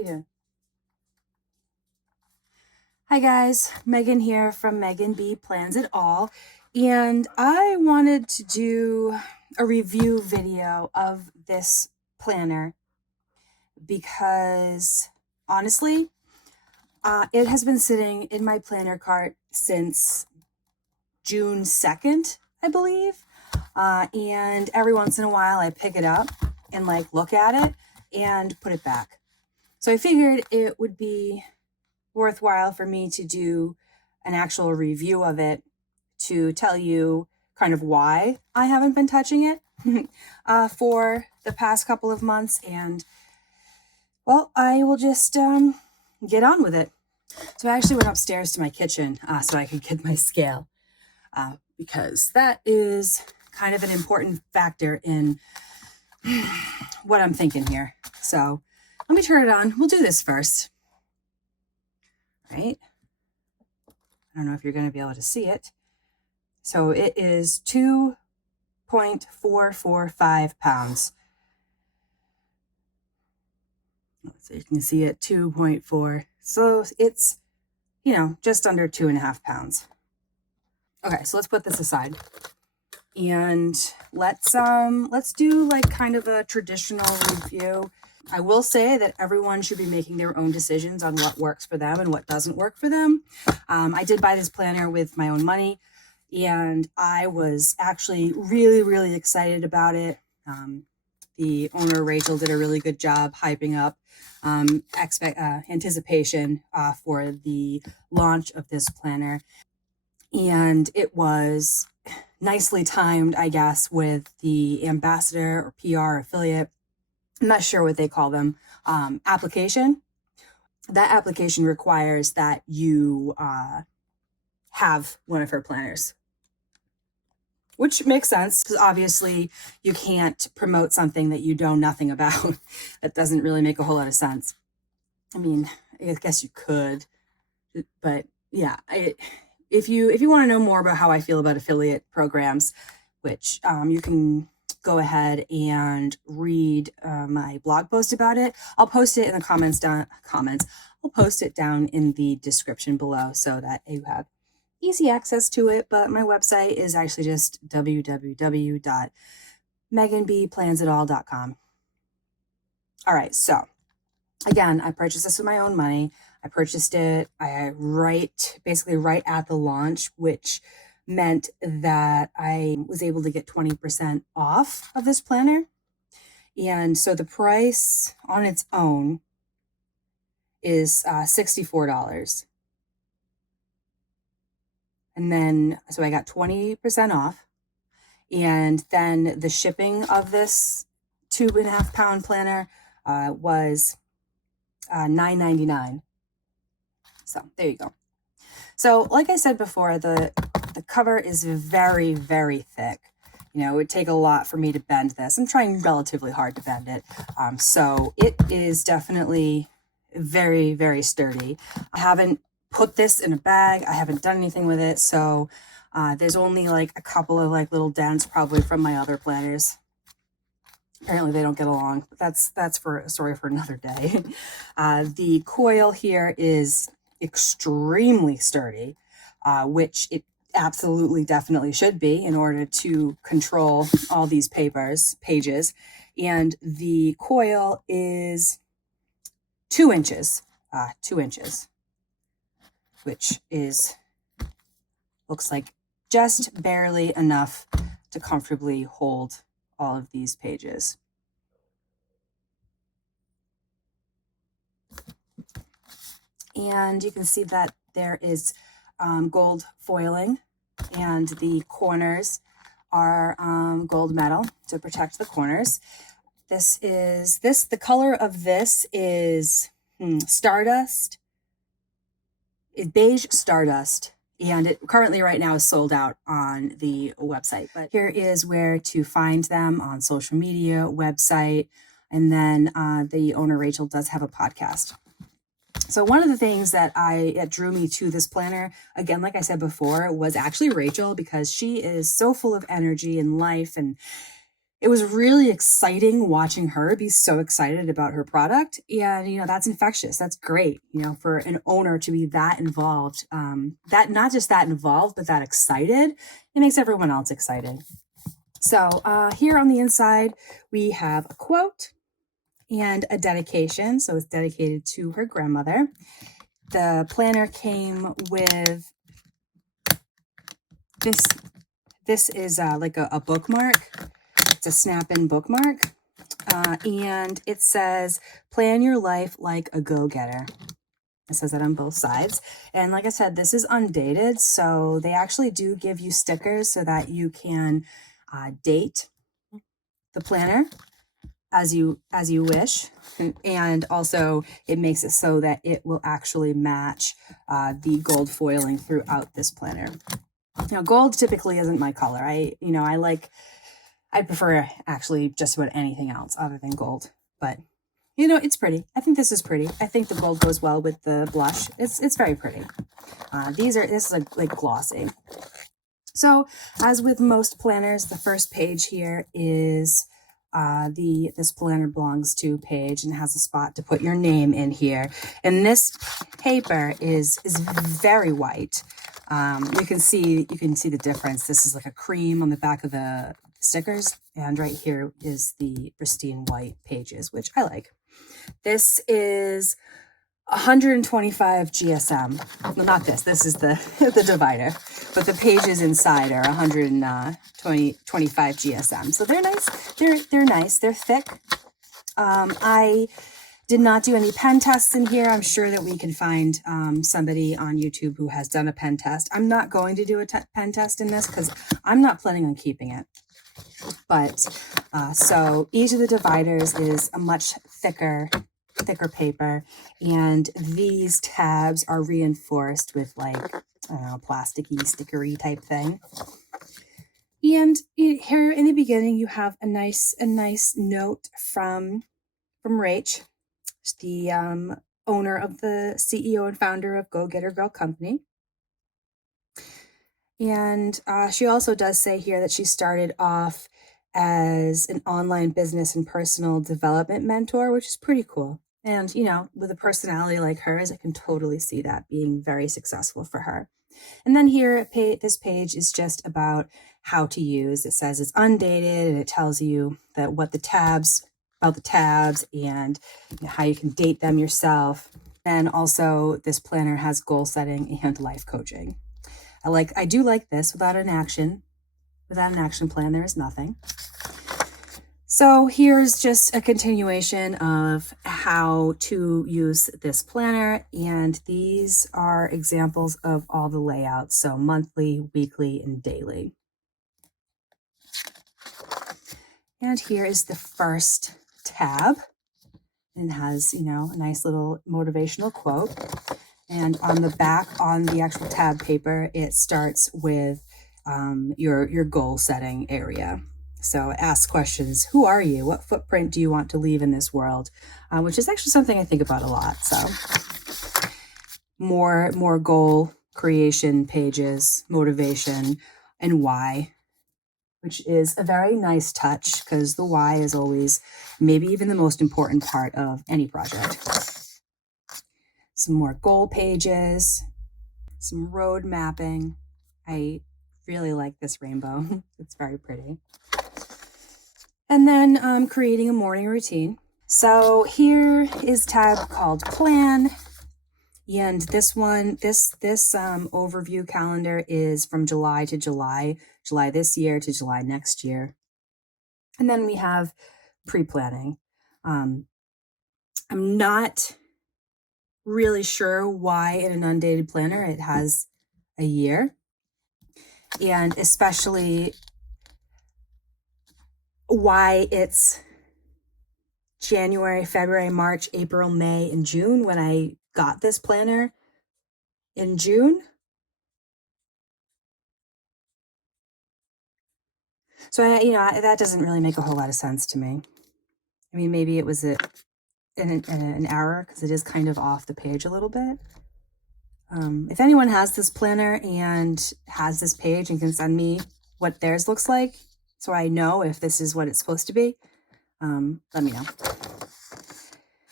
are you doing? Hi guys, Megan here from Megan B Plans It All, and I wanted to do a review video of this planner because honestly, it has been sitting in my planner cart since June 2nd, I believe, and every once in a while I pick it up and look at it and put it back. So I figured it would be worthwhile for me to do an actual review of it to tell you kind of why I haven't been touching it for the past couple of months. And well, I will just get on with it. So I actually went upstairs to my kitchen so I could get my scale because that is kind of an important factor in what I'm thinking here. So let me turn it on. We'll do this first. Right? I don't know if you're going to be able to see it. So it is 2.445 pounds. So you can see it, 2.4. So it's, just under 2.5 pounds. Okay, so let's put this aside. And let's do kind of a traditional review. I will say that everyone should be making their own decisions on what works for them and what doesn't work for them. I did buy this planner with my own money, and I was actually really, really excited about it. The owner, Rachel, did a really good job hyping up anticipation for the launch of this planner. And it was nicely timed, I guess, with the ambassador or PR affiliate, I'm not sure what they call them, application. That application requires that you have one of her planners, which makes sense because obviously you can't promote something that you know nothing about. That doesn't really make a whole lot of sense. I mean, I guess you could, but yeah, if you want to know more about how I feel about affiliate programs, which you can go ahead and read my blog post about it. I'll post it in the comments. I'll post it down in the description below so that you have easy access to it. But my website is actually just www.meganbplansitall.com. All right, so again, I purchased this with my own money. I purchased it basically right at the launch, which meant that I was able to get 20% off of this planner. And so the price on its own is $64. And then, so I got 20% off. And then the shipping of this 2.5 pound planner was $9.99. So there you go. So like I said before, the cover is very, very thick. It would take a lot for me to bend this. I'm trying relatively hard to bend it. So it is definitely very, very sturdy. I haven't put this in a bag. I haven't done anything with it. So there's only a couple of little dents probably from my other planners. Apparently they don't get along, but that's for a story for another day. The coil here is extremely sturdy, which it absolutely definitely should be in order to control all these pages. And the coil is 2 inches, which looks like just barely enough to comfortably hold all of these pages. And you can see that there is gold foiling, and the corners are gold metal to protect the corners. The color of this is stardust. It's beige stardust. And it currently right now is sold out on the website. But here is where to find them on social media, website, and then the owner, Rachel, does have a podcast. So one of the things that drew me to this planner, again, like I said before, was actually Rachel, because she is so full of energy and life, and it was really exciting watching her be so excited about her product. And, that's infectious. That's great, for an owner to be that involved, that not just that involved, but that excited. It makes everyone else excited. So here on the inside, we have a quote and a dedication. So it's dedicated to her grandmother. The planner came with this. This is like a bookmark. It's a snap-in bookmark. And it says, plan your life like a go-getter. It says that on both sides. And like I said, this is undated. So they actually do give you stickers so that you can date the planner as you wish. And also it makes it so that it will actually match the gold foiling throughout this planner. Now, gold typically isn't my color. I prefer actually just about anything else other than gold, but it's pretty. I think this is pretty. I think the gold goes well with the blush. It's very pretty. This is like glossy. So as with most planners, the first page here is this planner belongs to page and has a spot to put your name in here. And this paper is very white. You can see the difference. This is like a cream on the back of the stickers, and right here is the pristine white pages, which I like. This is 125 GSM. Well, not this. This is the divider, but the pages inside are 125 GSM. So they're nice. They're nice. They're thick. I did not do any pen tests in here. I'm sure that we can find somebody on YouTube who has done a pen test. I'm not going to do a pen test in this because I'm not planning on keeping it. But so each of the dividers is a much thicker paper, and these tabs are reinforced with like, I don't know, plasticky, stickery type thing. And here in the beginning, you have a nice note from Rach, the owner of the CEO and founder of Go Getter Girl Company. And she also does say here that she started off as an online business and personal development mentor, which is pretty cool. And, with a personality like hers, I can totally see that being very successful for her. And then here, this page is just about how to use. It says it's undated, and it tells you about the tabs and how you can date them yourself. And also this planner has goal setting and life coaching. I do like this. Without an action plan, there is nothing. So here's just a continuation of how to use this planner. And these are examples of all the layouts. So monthly, weekly, and daily. And here is the first tab. And it has, a nice little motivational quote. And on the back, on the actual tab paper, it starts with your goal setting area. So ask questions. Who are you? What footprint do you want to leave in this world? Which is actually something I think about a lot. So more goal creation pages, motivation, and why, which is a very nice touch because the why is always maybe even the most important part of any project. Some more goal pages, some road mapping. I really like this rainbow. It's very pretty. And then creating a morning routine. So here is tab called Plan. And this one, this overview calendar is from July to July this year to July next year. And then we have pre-planning. I'm not really sure why in an undated planner it has a year, and especially why it's January, February, March, April, May, and June when I got this planner in June. So that doesn't really make a whole lot of sense to me. I mean, maybe it was an error because it is kind of off the page a little bit. If anyone has this planner and has this page and can send me what theirs looks like, so I know if this is what it's supposed to be. Let me know.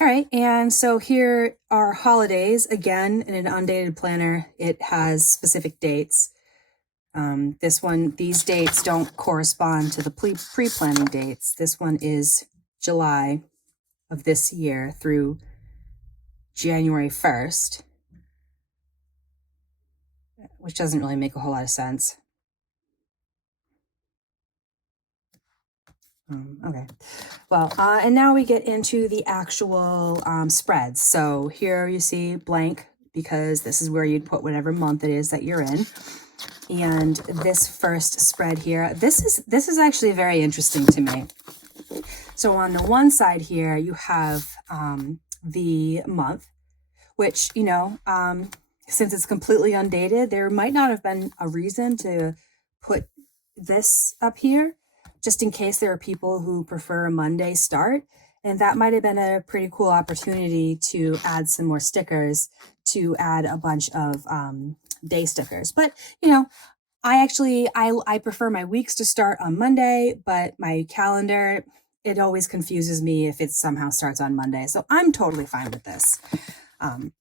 All right, and so here are holidays. Again, in an undated planner, it has specific dates. These dates don't correspond to the pre-planning dates. This one is July of this year through January 1st, which doesn't really make a whole lot of sense. Okay, well, and now we get into the actual spreads. So here you see blank, because this is where you'd put whatever month it is that you're in. And this first spread here, this is actually very interesting to me. So on the one side here, you have the month, which, since it's completely undated, there might not have been a reason to put this up here, just in case there are people who prefer a Monday start. And that might have been a pretty cool opportunity to add some more stickers, to add a bunch of day stickers. But, I prefer my weeks to start on Monday, but my calendar, it always confuses me if it somehow starts on Monday. So I'm totally fine with this. And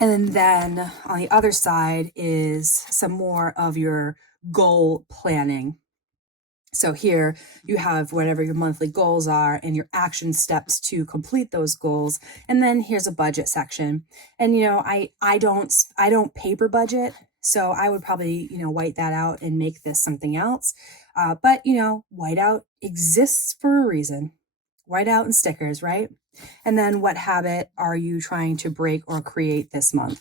then on the other side is some more of your goal planning. So here you have whatever your monthly goals are and your action steps to complete those goals. And then here's a budget section. And, I don't paper budget. So I would probably, white that out and make this something else. But, whiteout exists for a reason. Whiteout and stickers, right? And then what habit are you trying to break or create this month?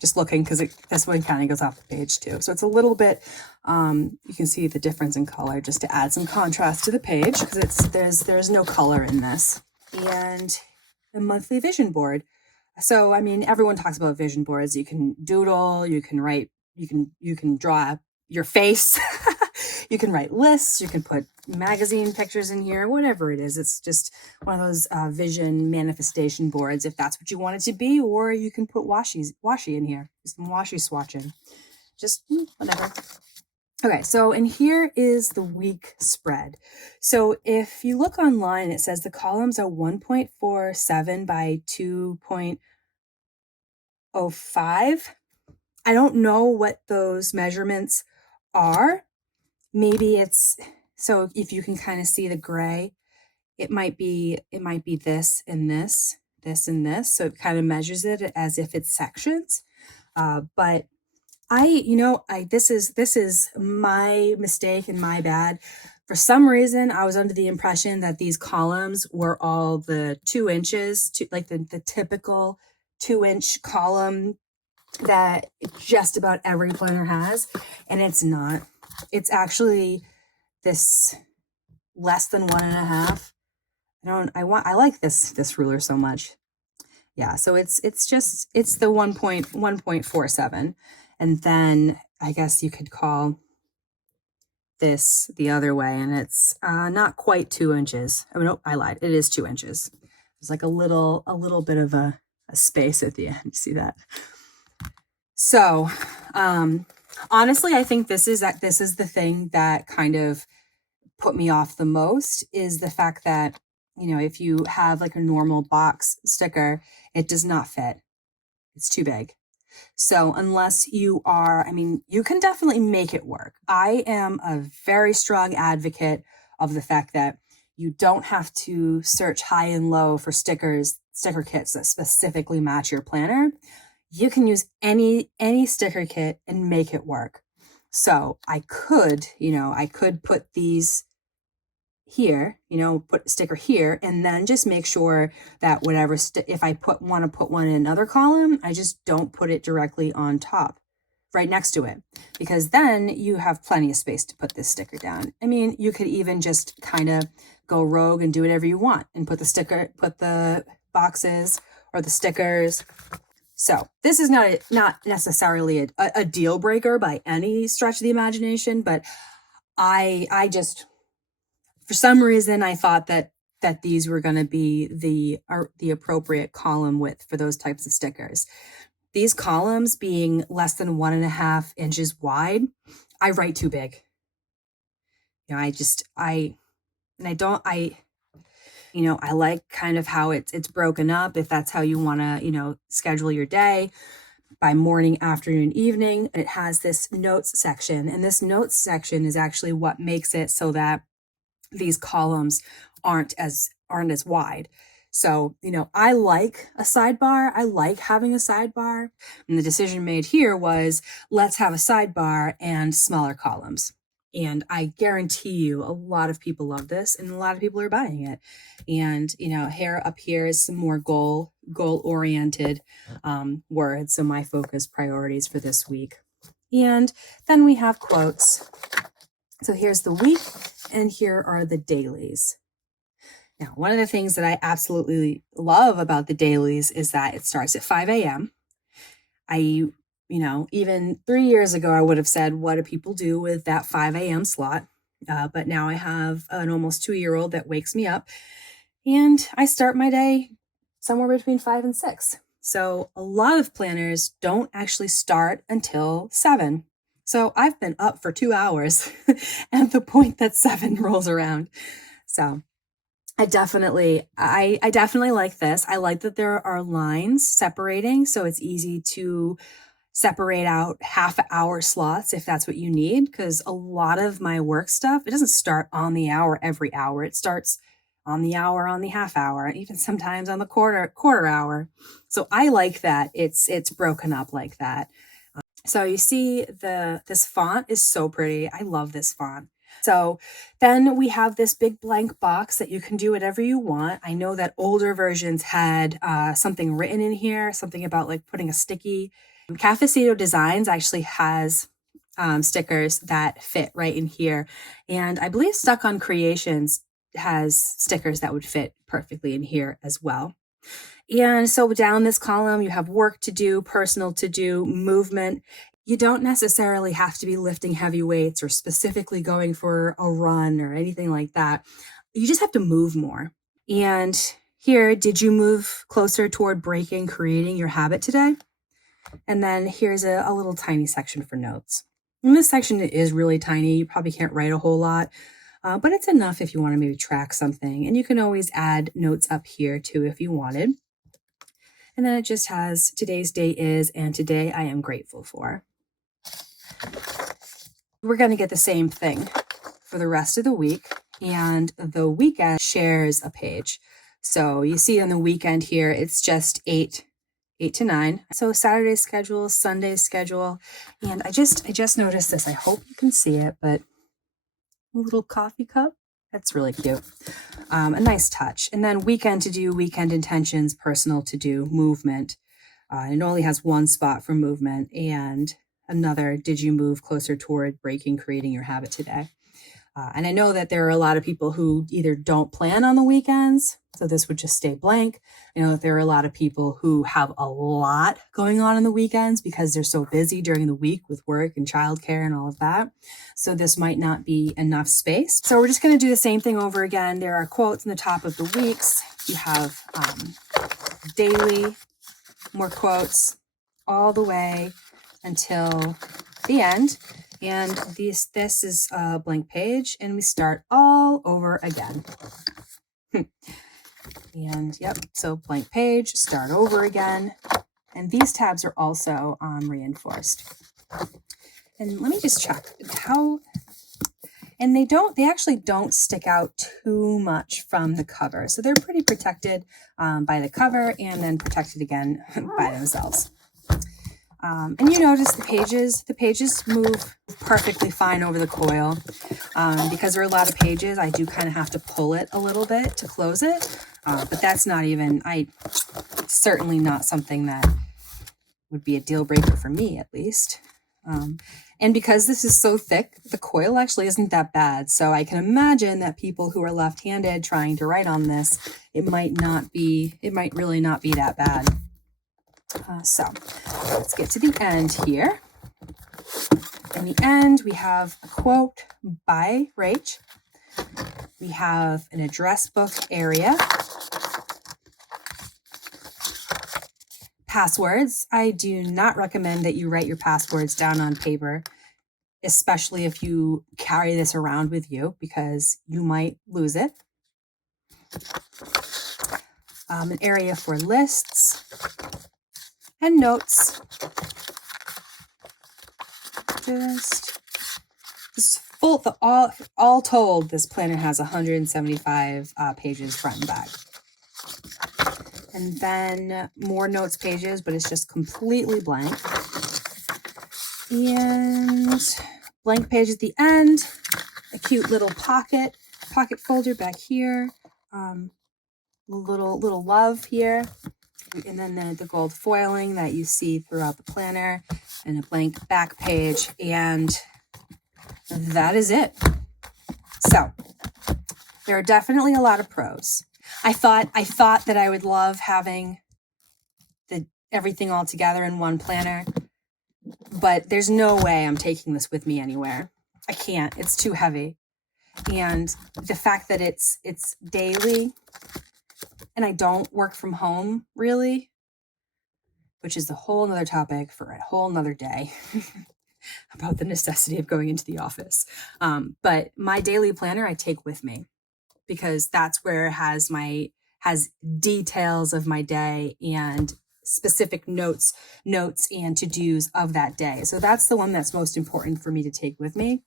Just looking, because this one kind of goes off the page too. So it's a little bit, you can see the difference in color just to add some contrast to the page, because there's no color in this. And the monthly vision board. So, everyone talks about vision boards. You can doodle, you can write, you can draw your face, you can write lists, you can put magazine pictures in here, whatever it is. It's just one of those vision manifestation boards, if that's what you want it to be, or you can put washi in here, some washi swatching, just whatever. Okay, so and here is the week spread. So if you look online, it says the columns are 1.47 by 2.05. I don't know what those measurements are. Maybe it's, so if you can kind of see the gray, it might be this and this, this and this. So it kind of measures it as if it's sections. But this is my mistake and my bad. For some reason, I was under the impression that these columns were all the 2 inches, like the typical 2-inch column that just about every planner has. And it's not. It's actually this less than 1.5. I like this ruler so much. Yeah, so it's the 1.47. And then I guess you could call this the other way, and it's not quite 2 inches. I lied. It is 2 inches. There's like a little bit of a space at the end. You see that? So, honestly, I think this is the thing that kind of put me off the most, is the fact that, if you have like a normal box sticker, it does not fit. It's too big. So unless you are, you can definitely make it work. I am a very strong advocate of the fact that you don't have to search high and low for sticker kits that specifically match your planner. You can use any sticker kit and make it work. So I could put these here, put a sticker here, and then just make sure that whatever, if I want to put one in another column, I just don't put it directly on top, right next to it, because then you have plenty of space to put this sticker down. You could even just kind of go rogue and do whatever you want and put the boxes or the stickers. So this is not necessarily a deal breaker by any stretch of the imagination, but I just, for some reason, I thought that these were going to be the appropriate column width for those types of stickers. these columns being less than 1.5 inches wide, I write too big. You know, I like kind of how it's broken up, if that's how you want to, schedule your day by morning, afternoon, evening. It has this notes section, and this notes section is actually what makes it so that these columns aren't as wide. So, I like a sidebar. I like having a sidebar. And the decision made here was, let's have a sidebar and smaller columns. And I guarantee you a lot of people love this and a lot of people are buying it. And, here up here is some more goal oriented words. So my focus priorities for this week. And then we have quotes. So here's the week and here are the dailies. Now, one of the things that I absolutely love about the dailies is that it starts at 5 a.m. Even 3 years ago, I would have said, what do people do with that 5 a.m. slot? But now I have an almost 2-year-old that wakes me up and I start my day somewhere between 5 and 6. So a lot of planners don't actually start until 7. So I've been up for 2 hours at the point that 7 rolls around. So I definitely like this. I like that there are lines separating, so it's easy to separate out half-hour slots if that's what you need, because a lot of my work stuff, it doesn't start on the hour every hour. It starts on the hour, on the half hour, even sometimes on the quarter hour. So I like that it's broken up like that. So you see this font is so pretty. I love this font. So then we have this big blank box that you can do whatever you want. I know that older versions had something written in here, something about like putting a sticky. Cafecito Designs actually has stickers that fit right in here. And I believe Stuck on Creations has stickers that would fit perfectly in here as well. And so down this column, you have work to do, personal to do, movement. You don't necessarily have to be lifting heavy weights or specifically going for a run or anything like that. You just have to move more. And here, did you move closer toward breaking, creating your habit today? And then here's a little tiny section for notes. And this section is really tiny. You probably can't write a whole lot, but it's enough if you want to maybe track something. And you can always add notes up here too if you wanted. And then it just has today's date is, and today I am grateful for. We're going to get the same thing for the rest of the week. And the weekend shares a page. So you see on the weekend here, it's just 8 to 9. So Saturday schedule, Sunday schedule. And I just noticed this. I hope you can see it, but a little coffee cup. That's really cute. A nice touch. And then weekend to do, weekend intentions, personal to do, movement. It only has one spot for movement and another, did you move closer toward breaking, creating your habit today? And I know that there are a lot of people who either don't plan on the weekends, so this would just stay blank. I know that there are a lot of people who have a lot going on the weekends because they're so busy during the week with work and childcare and all of that. So this might not be enough space. So we're just going to do the same thing over again. There are quotes in the top of the weeks. You have daily, more quotes all the way until the end. And this is a blank page and we start all over again. And yep, so blank page, start over again. And these tabs are also reinforced. And let me just check how, and they actually don't stick out too much from the cover. So they're pretty protected by the cover and then protected again by themselves. And you notice the pages move perfectly fine over the coil. Because there are a lot of pages, I do kind of have to pull it a little bit to close it. But that's certainly not something that would be a deal breaker for me, at least. And because this is so thick, the coil actually isn't that bad. So I can imagine that people who are left-handed trying to write on this, it might really not be that bad. So let's get to the end here. In the end, we have a quote by Rach. We have an address book area. passwords. I do not recommend that you write your passwords down on paper, especially if you carry this around with you, because you might lose it. An area for lists and notes. This full, all told, this planner has 175 pages front and back. And then more notes pages, but it's just completely blank. And blank page at the end, a cute little pocket folder back here, little love here, and then the gold foiling that you see throughout the planner, and a blank back page, and that is it. So there are definitely a lot of pros. I thought that I would love having everything all together in one planner, but there's no way I'm taking this with me anywhere. I can't. It's too heavy. And the fact that it's daily, and I don't work from home really, which is a whole nother topic for a whole nother day about the necessity of going into the office. But my daily planner I take with me, because that's where it has details of my day and specific notes and to-dos of that day. So that's the one that's most important for me to take with me.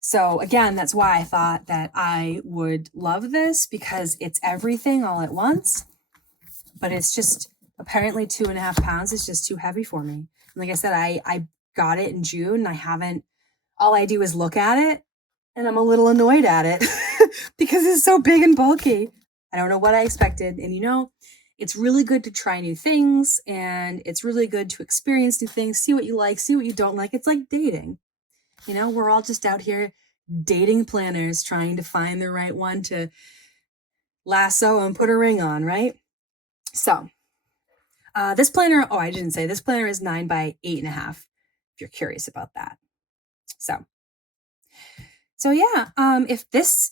So again, that's why I thought that I would love this, because it's everything all at once, but it's just apparently 2.5 pounds is just too heavy for me. And like I said, I got it in June, and all I do is look at it, and I'm a little annoyed at it because it's so big and bulky. I don't know what I expected. And it's really good to try new things, and it's really good to experience new things, see what you like, see what you don't like. It's like dating. We're all just out here dating planners, trying to find the right one to lasso and put a ring on, right? So this planner, I didn't say, this planner is 9 by 8.5, if you're curious about that. So yeah, if this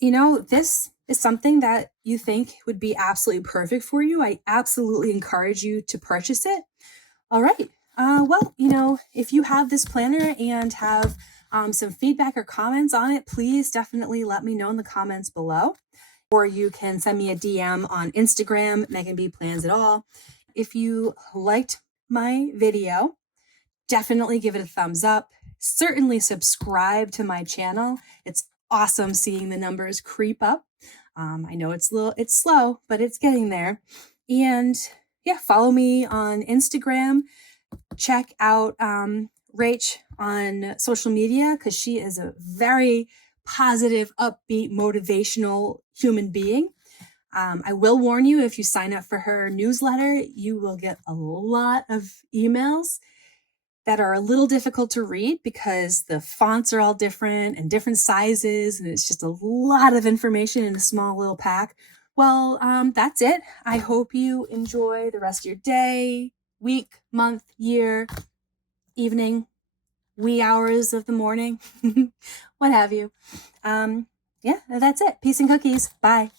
is something that you think would be absolutely perfect for you, I absolutely encourage you to purchase it. All right. Well, if you have this planner and have some feedback or comments on it, please definitely let me know in the comments below. Or you can send me a DM on Instagram, Megan B Plans It All. If you liked my video, definitely give it a thumbs up. Certainly subscribe to my channel. It's awesome seeing the numbers creep up. I know it's slow, but it's getting there. And yeah, follow me on Instagram. Check out Rach on social media, because she is a very positive, upbeat, motivational human being. I will warn you, if you sign up for her newsletter, you will get a lot of emails that are a little difficult to read, because the fonts are all different and different sizes, and it's just a lot of information in a small little pack. Well, that's it. I hope you enjoy the rest of your day, week, month, year, evening, wee hours of the morning, what have you. Yeah, that's it. Peace and cookies. Bye.